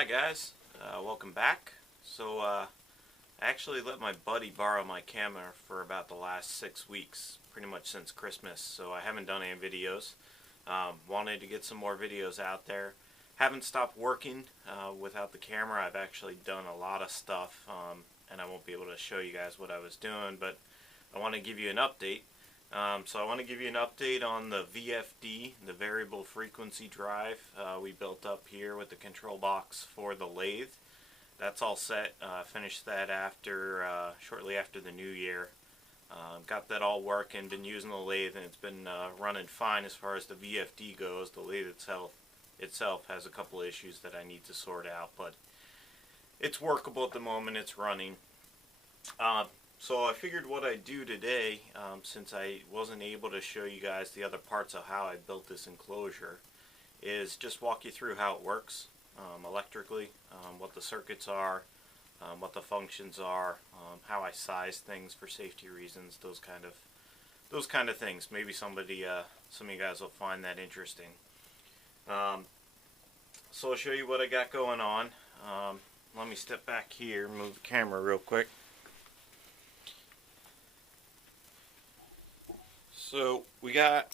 Hi guys, welcome back. I actually let my buddy borrow my camera for about the last 6 weeks, pretty much since Christmas, so I haven't done any videos. Wanted to get some more videos out there. Haven't stopped working without the camera. I've actually done a lot of stuff, and I won't be able to show you guys what I was doing, but I want to give you an update. I want to give you an update on the VFD, the variable frequency drive we built up here with the control box for the lathe. That's all set. Finished that shortly after the new year. Got that all working, been using the lathe, and it's been running fine as far as the VFD goes. The lathe itself has a couple issues that I need to sort out, but it's workable at the moment. It's running. So I figured what I'd do today, since I wasn't able to show you guys the other parts of how I built this enclosure, is just walk you through how it works electrically, what the circuits are, what the functions are, how I size things for safety reasons, those kind of things. Maybe some of you guys will find that interesting. So I'll show you what I got going on. Let me step back here, move the camera real quick. So we got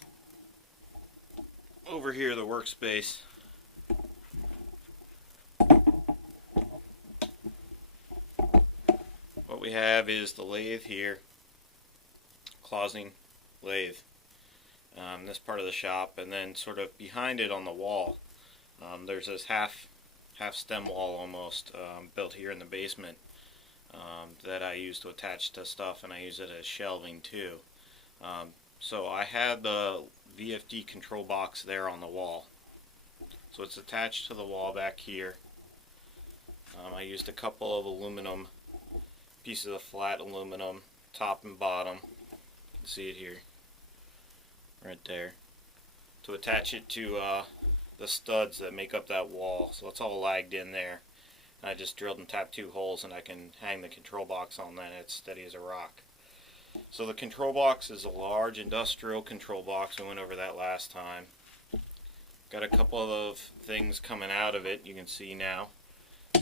over here the workspace. What we have is the lathe here, closing lathe, this part of the shop, and then sort of behind it on the wall, there's this half stem wall almost built here in the basement that I use to attach to stuff, and I use it as shelving too. So I had the VFD control box there on the wall. So it's attached to the wall back here. I used a couple of aluminum pieces of flat aluminum, top and bottom. You can see it here, right there, to attach it to the studs that make up that wall. So it's all lagged in there. And I just drilled and tapped 2 holes, and I can hang the control box on that. It's steady as a rock. So the control box is a large industrial control box. We went over that last time. Got a couple of things coming out of it, you can see now.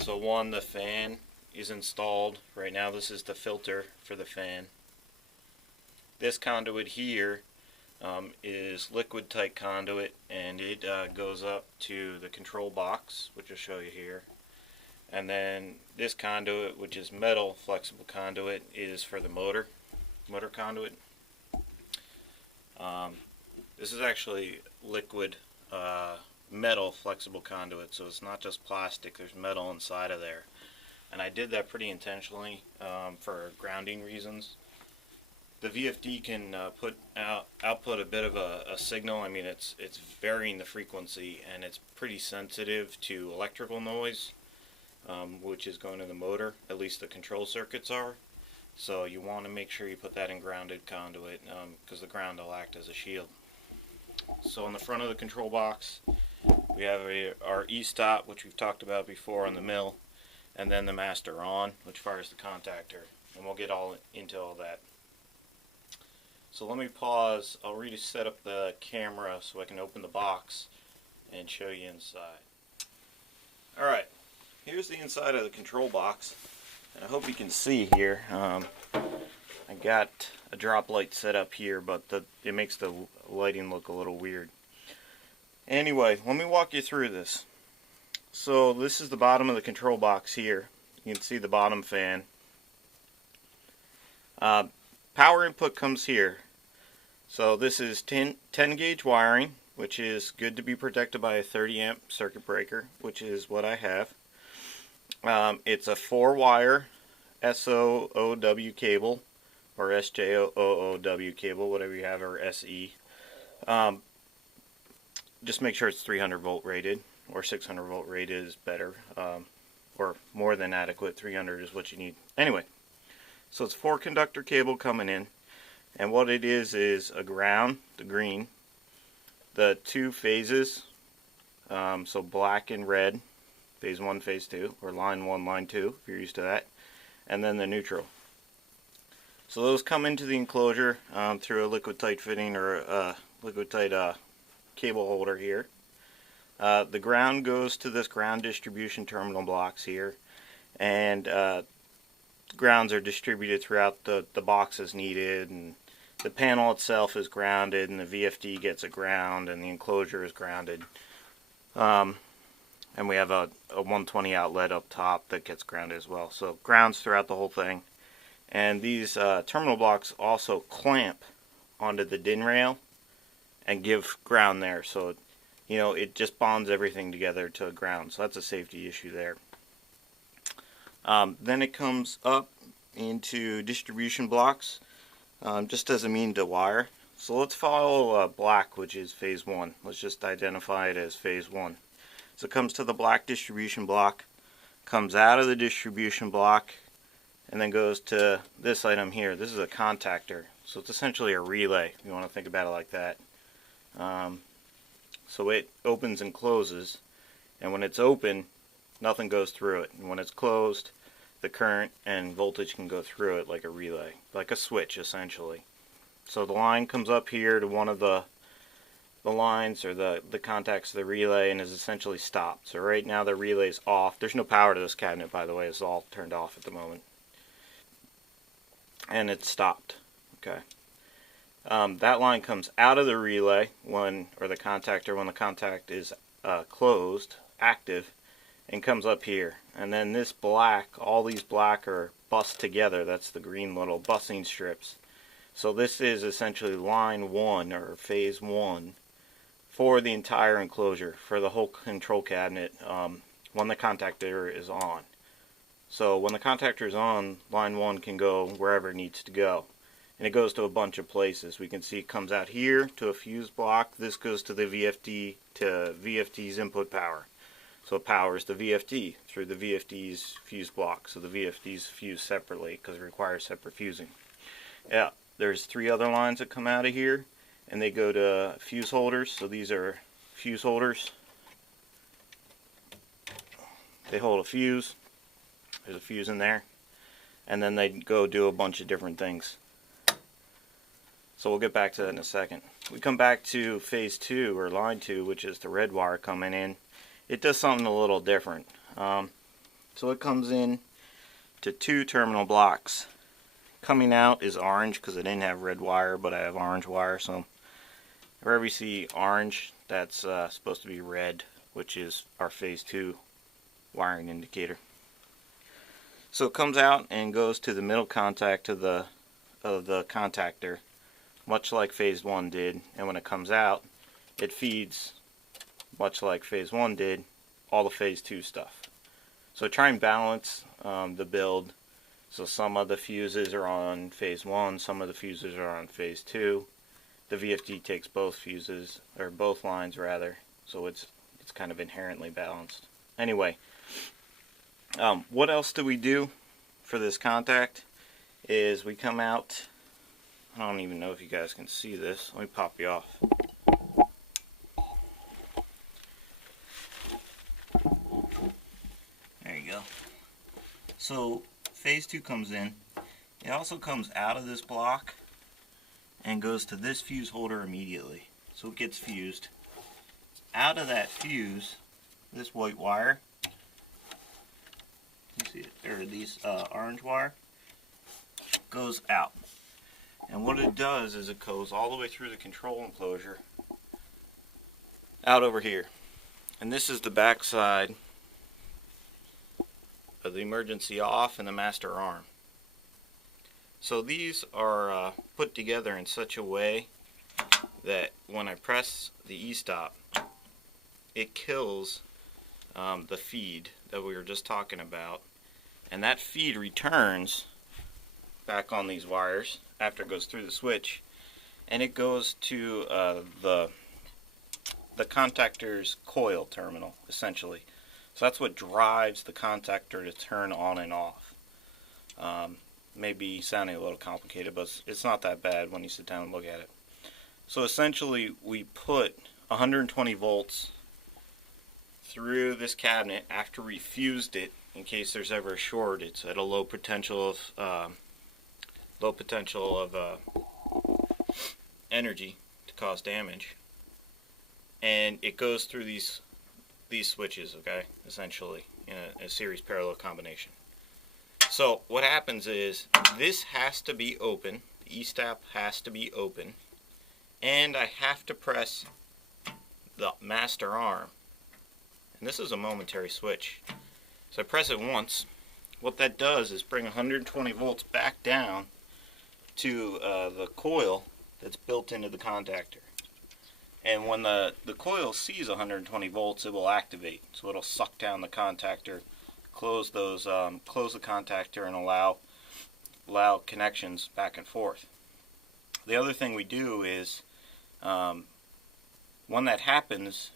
So one, the fan is installed. Right now this is the filter for the fan. This conduit here is liquid type conduit, and it goes up to the control box, which I'll show you here. And then this conduit, which is metal flexible conduit, is for the motor conduit. This is actually liquid metal flexible conduit, so it's not just plastic, there's metal inside of there. And I did that pretty intentionally for grounding reasons. The VFD can output a bit of a signal. I mean, it's varying the frequency, and it's pretty sensitive to electrical noise, which is going to the motor, at least the control circuits are. So you want to make sure you put that in grounded conduit, because the ground will act as a shield. So on the front of the control box, we have our E-stop, which we've talked about before on the mill, and then the master on, which fires the contactor, and we'll get all into all that. So let me pause. I'll reset up the camera so I can open the box and show you inside. Alright, here's the inside of the control box. I hope you can see here. I got a drop light set up here, but it makes the lighting look a little weird. Anyway, let me walk you through this. So this is the bottom of the control box here. You can see the bottom fan. Power input comes here. So this is 10 gauge wiring, which is good to be protected by a 30 amp circuit breaker, which is what I have. It's a 4-wire SOOW cable, or SJOOW cable, whatever you have, or SE. Just make sure it's 300 volt rated, or 600 volt rated is better, or more than adequate. 300 is what you need. Anyway, so it's 4 conductor cable coming in, and what it is a ground, the green, the 2 phases, so black and red, phase 1, phase 2, or line 1, line 2, if you're used to that, and then the neutral. So those come into the enclosure through a liquid tight fitting, or a liquid tight cable holder here. The ground goes to this ground distribution terminal blocks here, and grounds are distributed throughout the box as needed, and the panel itself is grounded, and the VFD gets a ground, and the enclosure is grounded. And we have a 120 outlet up top that gets grounded as well. So grounds throughout the whole thing. And these terminal blocks also clamp onto the DIN rail and give ground there. So, you know, it just bonds everything together to ground. So that's a safety issue there. Then it comes up into distribution blocks, just as a mean to wire. So let's follow black, which is phase 1. Let's just identify it as phase 1. So it comes to the black distribution block, comes out of the distribution block, and then goes to this item here. This is a contactor. So it's essentially a relay, if you want to think about it like that. So it opens and closes, and when it's open, nothing goes through it. And when it's closed, the current and voltage can go through it like a relay, like a switch essentially. So the line comes up here to one of the lines or the contacts of the relay and is essentially stopped. So right now the relay is off. There's no power to this cabinet, by the way. It's all turned off at the moment. And it's stopped. Okay. That line comes out of the relay or the contactor when the contact is closed, active, and comes up here. And then this black, all these black are bussed together. That's the green little bussing strips. So this is essentially line 1 or phase 1 for the entire enclosure, for the whole control cabinet when the contactor is on. So when the contactor is on, line 1 can go wherever it needs to go. And it goes to a bunch of places. We can see it comes out here to a fuse block. This goes to the VFD, to VFD's input power. So it powers the VFD through the VFD's fuse block. So the VFD's fused separately because it requires separate fusing. Yeah, there's 3 other lines that come out of here, and they go to fuse holders. So these are fuse holders. They hold a fuse. There's a fuse in there. And then they go do a bunch of different things. So we'll get back to that in a second. We come back to phase 2 or line 2, which is the red wire coming in. It does something a little different. So it comes in to 2 terminal blocks. Coming out is orange because I didn't have red wire, but I have orange wire. So wherever you see orange, that's supposed to be red, which is our phase 2 wiring indicator. So it comes out and goes to the middle contact of the contactor, much like phase 1 did. And when it comes out, it feeds, much like phase 1 did, all the phase 2 stuff. So try and balance the build. So some of the fuses are on phase 1, some of the fuses are on phase 2. The VFD takes both fuses, or both lines rather, so it's kind of inherently balanced. Anyway, what else do we do for this contact is we come out. I don't even know if you guys can see this. Let me pop you off. There you go. So phase 2 comes in. It also comes out of this block and goes to this fuse holder immediately. So it gets fused. Out of that fuse, this white wire, you see it there, these orange wire, goes out. And what it does is it goes all the way through the control enclosure out over here. And this is the back side of the emergency off and the master arm. So these are put together in such a way that when I press the e-stop, it kills the feed that we were just talking about, and that feed returns back on these wires after it goes through the switch, and it goes to the contactor's coil terminal essentially. So that's what drives the contactor to turn on and off. Maybe sounding a little complicated, but it's not that bad when you sit down and look at it. So essentially we put 120 volts through this cabinet after we fused it in case there's ever a short. It's at a low potential of energy to cause damage, and it goes through these these switches, okay, essentially in a series parallel combination. So what happens is this has to be open, the E-stop has to be open, and I have to press the master arm. And this is a momentary switch. So I press it once. What that does is bring 120 volts back down to the coil that's built into the contactor. And when the coil sees 120 volts, it will activate. So it'll suck down the contactor, close the contactor, and allow connections back and forth. The other thing we do is, when that happens,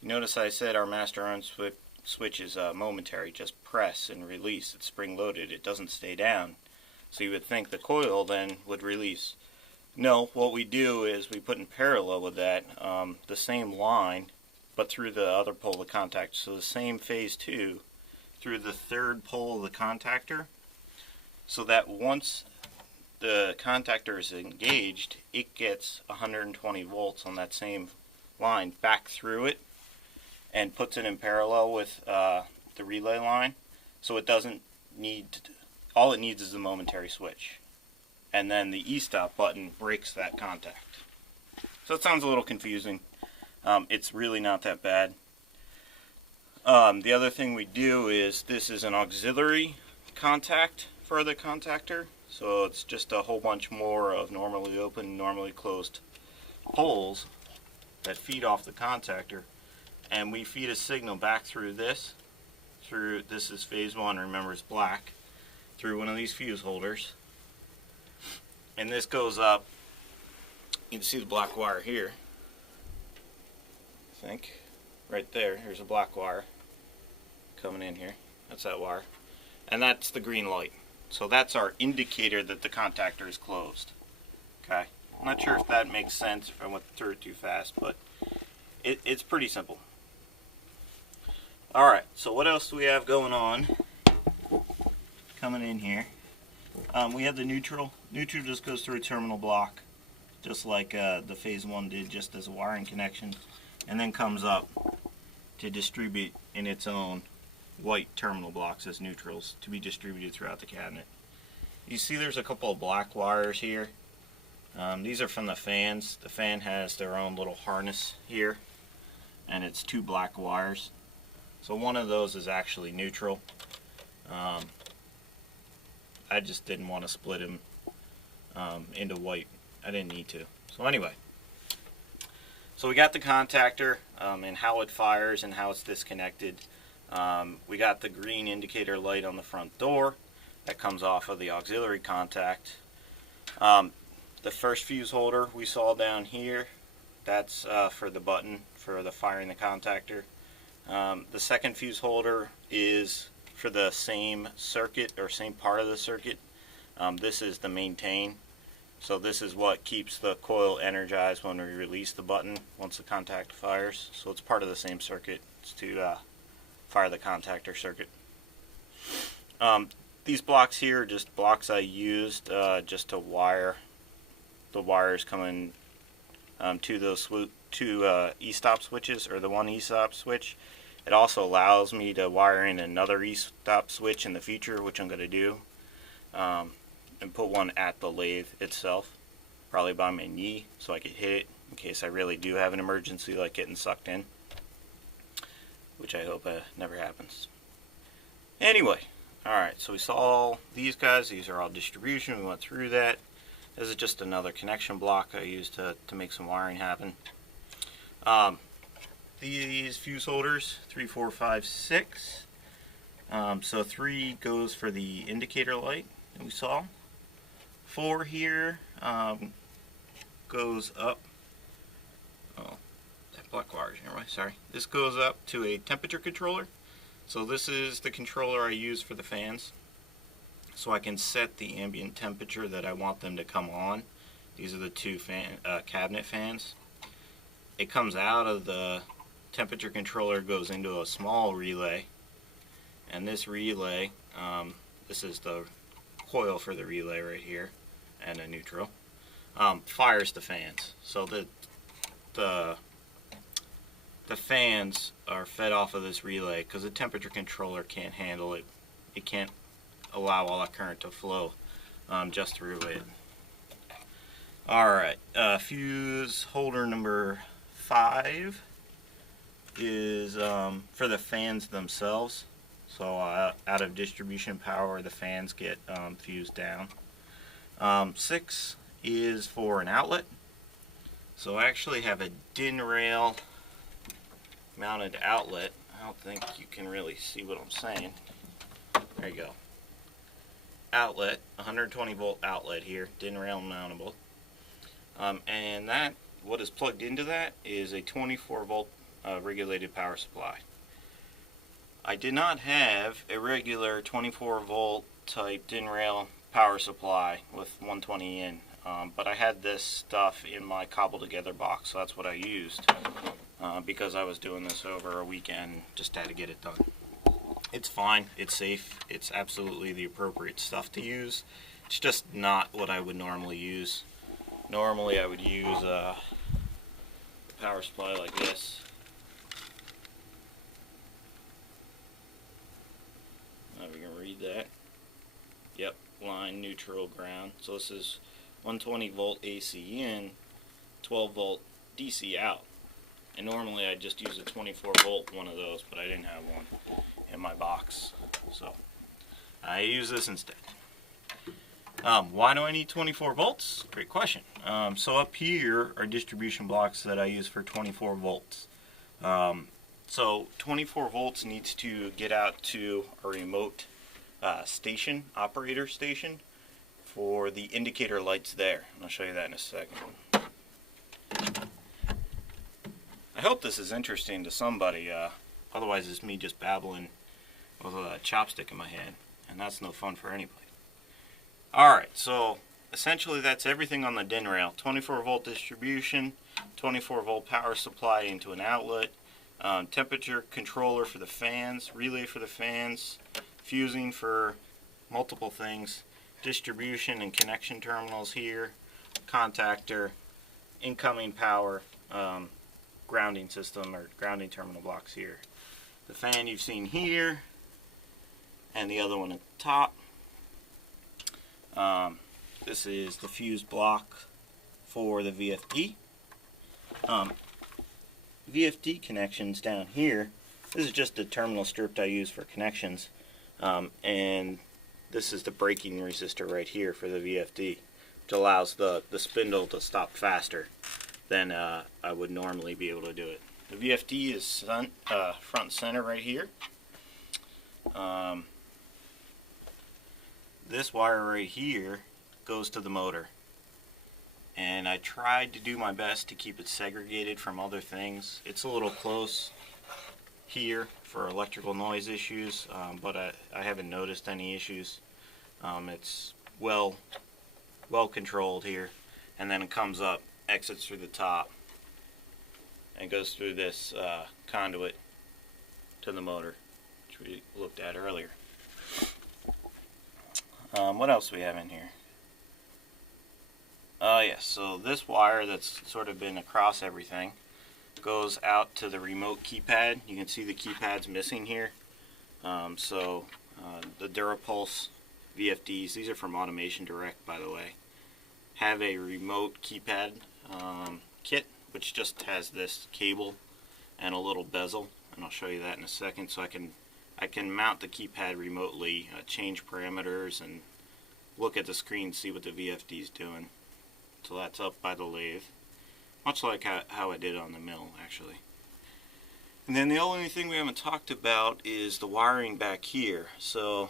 you notice I said our master arm switch is momentary. Just press and release. It's spring-loaded. It doesn't stay down. So you would think the coil then would release. No, what we do is we put in parallel with that the same line, but through the other pole of the contactor. So the same phase 2 through the third pole of the contactor, so that once the contactor is engaged, it gets 120 volts on that same line back through it and puts it in parallel with the relay line. So it doesn't need, all it needs is a momentary switch. And then the E-stop button breaks that contact. So it sounds a little confusing. It's really not that bad. The other thing we do is, this is an auxiliary contact for the contactor. So it's just a whole bunch more of normally open, normally closed holes that feed off the contactor. And we feed a signal back through this. This is phase 1, remember it's black, through one of these fuse holders. And this goes up, you can see the black wire here, I think, right there. Here's a black wire coming in here, that's that wire, and that's the green light. So that's our indicator that the contactor is closed. Okay, I'm not sure if that makes sense, if I went through it too fast, but it's pretty simple. Alright, so what else do we have going on coming in here? We have the neutral. Neutral just goes through a terminal block, just like the phase 1 did, just as a wiring connection, and then comes up to distribute in its own white terminal blocks as neutrals to be distributed throughout the cabinet. You see there's a couple of black wires here. These are from the fans. The fan has their own little harness here, and it's 2 black wires. So one of those is actually neutral. I just didn't want to split them into white. I didn't need to. So anyway, so we got the contactor and how it fires and how it's disconnected. We got the green indicator light on the front door that comes off of the auxiliary contact. The first fuse holder we saw down here, that's for the button for the firing the contactor. The second fuse holder is for the same circuit or same part of the circuit. This is the maintain. So this is what keeps the coil energized when we release the button once the contact fires. So it's part of the same circuit. It's to fire the contactor circuit. These blocks here are just blocks I used just to wire the wires coming to those two E-stop switches, or the one E-stop switch. It also allows me to wire in another E-stop switch in the future, which I'm going to do, and put one at the lathe itself, probably by my knee, so I could hit it in case I really do have an emergency like getting sucked in, which I hope never happens. Anyway, alright, so we saw these guys. These are all distribution. We went through that. This is just another connection block I used to make some wiring happen. These fuse holders, 3, 4, 5, 6. So 3 goes for the indicator light that we saw. 4 here goes up. Oh, that black wire is here. Sorry. This goes up to a temperature controller. So this is the controller I use for the fans. So I can set the ambient temperature that I want them to come on. These are the 2 cabinet fans. It comes out of the temperature controller, goes into a small relay, and this relay, this is the coil for the relay right here, and a neutral, fires the fans. So the the fans are fed off of this relay because the temperature controller can't handle it. It can't allow all that current to flow just through it. Alright, fuse holder number 5 is for the fans themselves. So out of distribution power, the fans get fused down. 6 is for an outlet. So I actually have a DIN rail mounted outlet. I don't think you can really see what I'm saying. There you go. Outlet, 120 volt outlet here, DIN rail mountable. And that, what is plugged into that is a 24 volt regulated power supply. I did not have a regular 24 volt type DIN rail power supply with 120 in, but I had this stuff in my cobbled together box, so that's what I used because I was doing this over a weekend, just had to get it done. It's fine, it's safe, it's absolutely the appropriate stuff to use. It's just not what I would normally use. Normally I would use a power supply like this. Now we can read that. Yep, line, neutral, ground. So this is 120 volt AC in, 12 volt DC out. And normally I just use a 24 volt one of those, but I didn't have one in my box. So I use this instead. Why do I need 24 volts? Great question. So up here are distribution blocks that I use for 24 volts. So 24 volts needs to get out to a remote station, operator station, for the indicator lights there. And I'll show you that in a second. I hope this is interesting to somebody, otherwise it's me just babbling with a chopstick in my hand, and that's no fun for anybody. Alright, so essentially that's everything on the DIN rail. 24 volt distribution, 24 volt power supply into an outlet, temperature controller for the fans, relay for the fans, fusing for multiple things, distribution and connection terminals here, contactor, incoming power, grounding system or grounding terminal blocks here. The fan you've seen here, and the other one at the top. This is the fuse block for the VFD. VFD connections down here. This is just the terminal strip I use for connections, and this is the braking resistor right here for the VFD, which allows the spindle to stop faster than I would normally be able to do it. The VFD is front and center right here. This wire right here goes to the motor, and I tried to do my best to keep it segregated from other things. It's a little close here for electrical noise issues, but I haven't noticed any issues. It's well controlled here, and then it comes up, exits through the top, and goes through this conduit to the motor, which we looked at earlier. What else do we have in here? Yes, so this wire that's sort of been across everything goes out to the remote keypad. You can see the keypad's missing here. The Durapulse VFDs, these are from Automation Direct, by the way, have a remote keypad kit, which just has this cable and a little bezel, and I'll show you that in a second. So I can mount the keypad remotely, change parameters, and look at the screen, see what the VFD is doing. So that's up by the lathe, much like how I did on the mill, actually. And then the only thing we haven't talked about is the wiring back here. So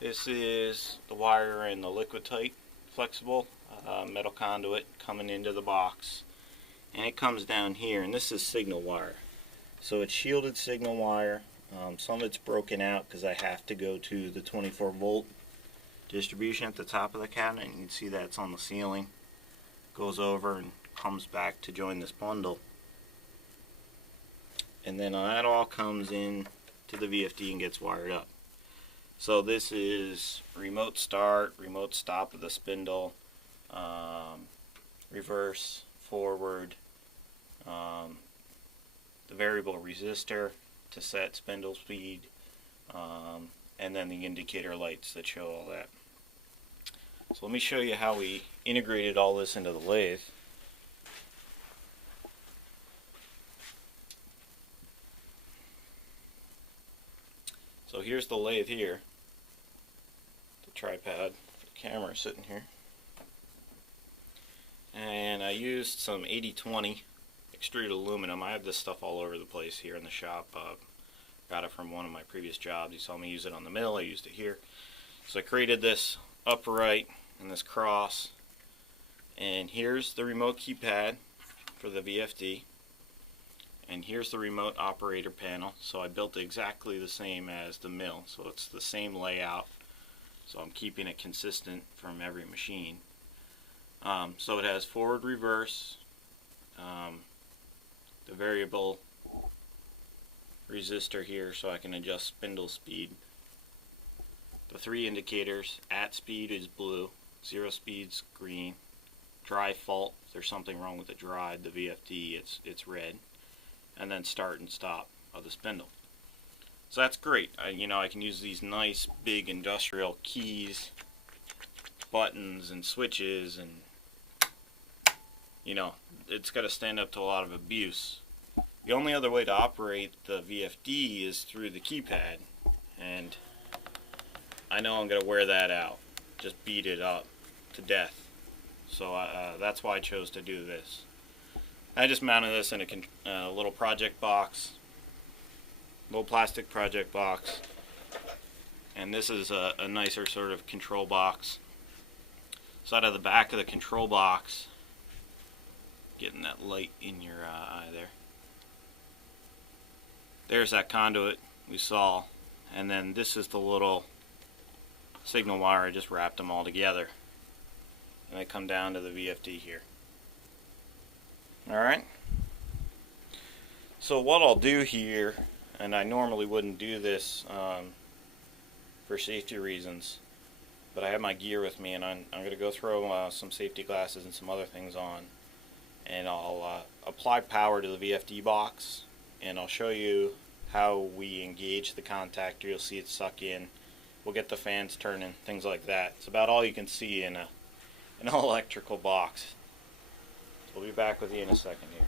this is the wire in the liquid tight flexible metal conduit coming into the box, and it comes down here, and this is signal wire. So it's shielded signal wire. Some of it's broken out because I have to go to the 24 volt distribution at the top of the cabinet, and you can see that it's on the ceiling. Goes over and comes back to join this bundle, and then that all comes in to the VFD and gets wired up. So this is remote start, remote stop of the spindle, reverse, forward, variable resistor to set spindle speed, and then the indicator lights that show all that. So let me show you how we integrated all this into the lathe. So here's the lathe here, the tripod, the camera sitting here. And I used some 80/20 extruded aluminum. I have this stuff all over the place here in the shop. Got it from one of my previous jobs. You saw me use it on the mill. I used it here. So I created this upright and this cross. And here's the remote keypad for the VFD. And here's the remote operator panel. So I built it exactly the same as the mill. So it's the same layout. So I'm keeping it consistent from every machine. So it has forward, reverse, the variable resistor here so I can adjust spindle speed. The 3 indicators: at speed is blue, 0 speed's green, dry fault, if there's something wrong with the drive, the VFD, it's red, and then start and stop of the spindle. So that's great. I can use these nice big industrial keys, buttons and switches, and it's got to stand up to a lot of abuse. The only other way to operate the VFD is through the keypad, and I know I'm going to wear that out, just beat it up to death. So that's why I chose to do this. I just mounted this in a little project box, little plastic project box, and this is a nicer sort of control box. So out of the back of the control box, getting that light in your eye there. There's that conduit we saw, and then this is the little signal wire. I just wrapped them all together, and they come down to the VFD here. Alright, so what I'll do here, and I normally wouldn't do this for safety reasons, but I have my gear with me, and I'm going to go throw some safety glasses and some other things on, and I'll apply power to the VFD box, and I'll show you how we engage the contactor. You'll see it suck in. We'll get the fans turning, things like that. It's about all you can see in an electrical box. So we'll be back with you in a second here.